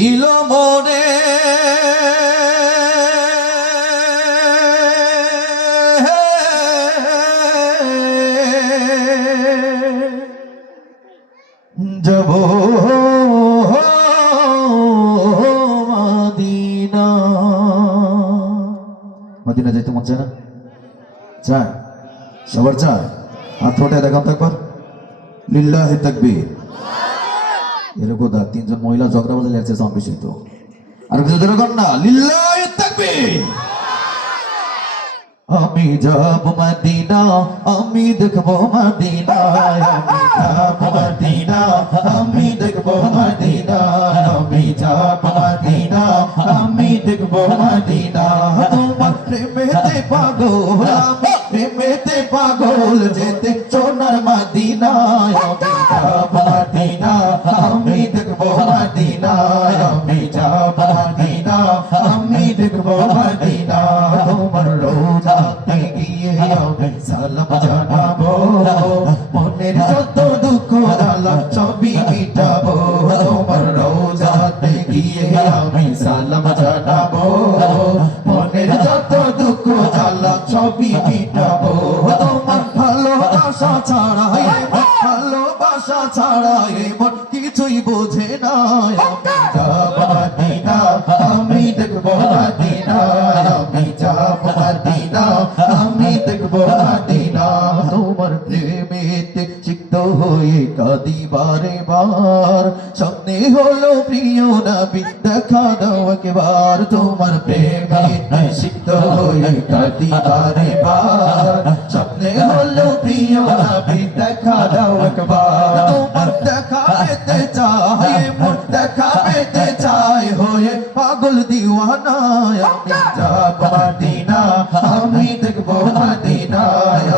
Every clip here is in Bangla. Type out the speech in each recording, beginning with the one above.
ছিল মনে যাব মদিনা। মদিনা যাইতে মন চায় না? চায়, সবার চায়। হাত ফোটে দেখান তো একবার, লিল্লাহি তাকবীর। এরকম তিনজন মহিলা ঝগড়া বাজে লাগছে সাউন্ড বেশি তো। আর কিছু যেরকম না, লিল্লাহি তাকবীর। আমি যাব মদিনা, আমি দেখবো মদিনা, আমি যাব মদিনা, আমি দেখবো মদিনা, আমি যাব মদিনা, আমি দেখবো মদিনা। তোমার প্রেমেতে পাগল, আমি প্রেমেতে পাগল, যেতে সোনার মদিনা। আমি যাব মদিনা, আমি দেখবো মদিনা, আমি যাব মদিনা, আমি দেখবো মদিনা। তোমার রোজাতে গিয়ে আমি সালাম জানাবো, মনের যত দুঃখ জ্বালা সবই মিটাবো। তোমার রোজাতে গিয়ে আমি সালাম জানাবো, মনের যত দুঃখ জ্বালা সবই মিটাবো। তোমার ভালোবাসা ছাড়া, ভালোবাসা ছাড়া এমন কিছুই বোঝে না। আমি যাব মদিনা, আমি দেখবো মদিনা, আমি যাব মদিনা, আমি দেখবো মদিনা। তোমার প্রেমেতে সিক্ত হয়ে কাঁদি বারে বার, স্বপ্নে হলো প্রিয় নবী দেখা দাও একবার। তোমার প্রেমেতে সিক্ত হয়ে কাঁদি বারে বার, স্বপ্নে হলো প্রিয় নবী দেখা দাও একবার। তোমার দেখা পেতে চাই, মন দেখা পেতে চাই, হয়ে পাগল দিওয়ানা। আমি যাব মদিনা, আমি দেখবো মদিনা,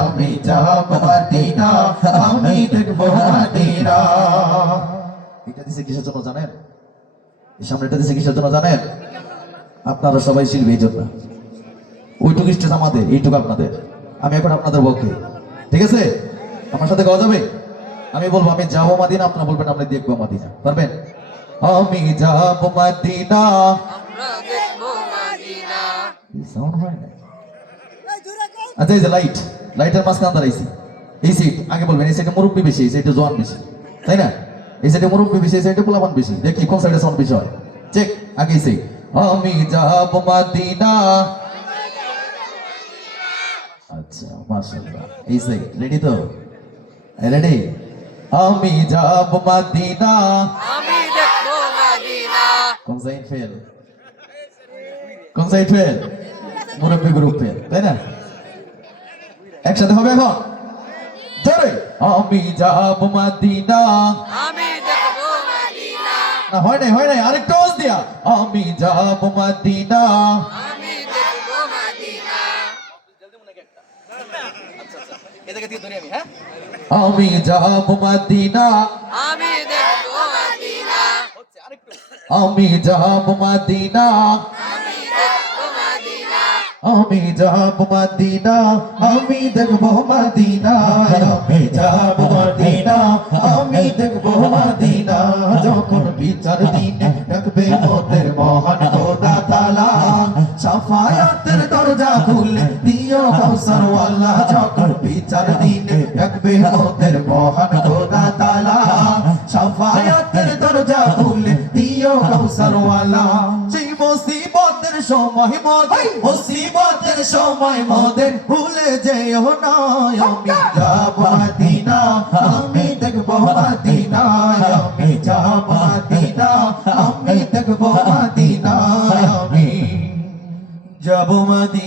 আমি যাব মদিনা, আমি দেখবো মদিনা। এটা দিছে কিসের জন্য জানেন? এই সামনেটা দিছে কিসের জন্য জানেন? আপনারা সবাই শিল্পী এই জন্য। ওইটুকু স্টেজ আমাদের, এইটুকু আপনাদের। আমি এখন আপনাদের পক্ষে, ঠিক আছে? আমার সাথে গাওয়া যাবে? আমি বলবো আমি যাবো মদিনা, আপনারা বলবেন আমরা দেখবো মদিনা। পারবেন? আমি যাবো মদিনা, সাউন্ড হয় না। আচ্ছা, এই যে লাইট, লাইটের মাঝখানে দাঁড়াইছি। এই সিট আগে বলবেন, এই সাইডে মুরব্বী বেশি, এই সাইডে জোয়ান বেশি, তাই না? এই সাইডে মুরব্বী বেশি, এই সাইডে পোলাপান বেশি। দেখি কোন সাইডে সাউন্ড বেশি হয়। চেক, আগে সেই আমি যাবো মদিনা। আচ্ছা, মাশাআল্লাহ। এই সাইড রেডি তো? রেডি? আমি যাবো মদিনা, আমি দেখবো মদিনা। কোন সাইড ফেল? কোন সাইড ফেল? মুরব্বী গ্রুপ ফেল, তাই না? একসাথে হবে এখন জোরে। আমি যাবো মদিনা, আমি দেখবো মদিনা। না হয় নাই, হয় নাই, আরেকটু আওয়াজ দিয়া। আমি যাবো মদিনা, আমি দেখবো মদিনা। আমি যাবো মদিনা, আমি দেখবো মদিনা। আমি যাবো মদিনা, আমি দেখবো মদিনা। আমি যাবো মদিনা, আমি দেখবো মদিনা, আমি যাবো মদিনা, আমি দেখবো মদিনা। যখন বিচার দিনে ডাকবে মোদের মহান খোদা তাআলা, শাফায়াতের দরজা খুলে দিও কাউসার ওয়ালা। যখন বিচার দিনে ডাকবে মোদের মহান খোদা তাআলা, শাফায়াতের দরজা খুলে দিও কাউসার ওয়ালা। সেই মুসিবতের সময় মোদের, মুসিবতের সময় মোদের ভুলে যেও না। আমি যাবো মদিনা, আমি দেখবো মদিনা, আমি যাবো মদিনা, আমি দেখবো মদিনা, আমি যাবো মদিনা।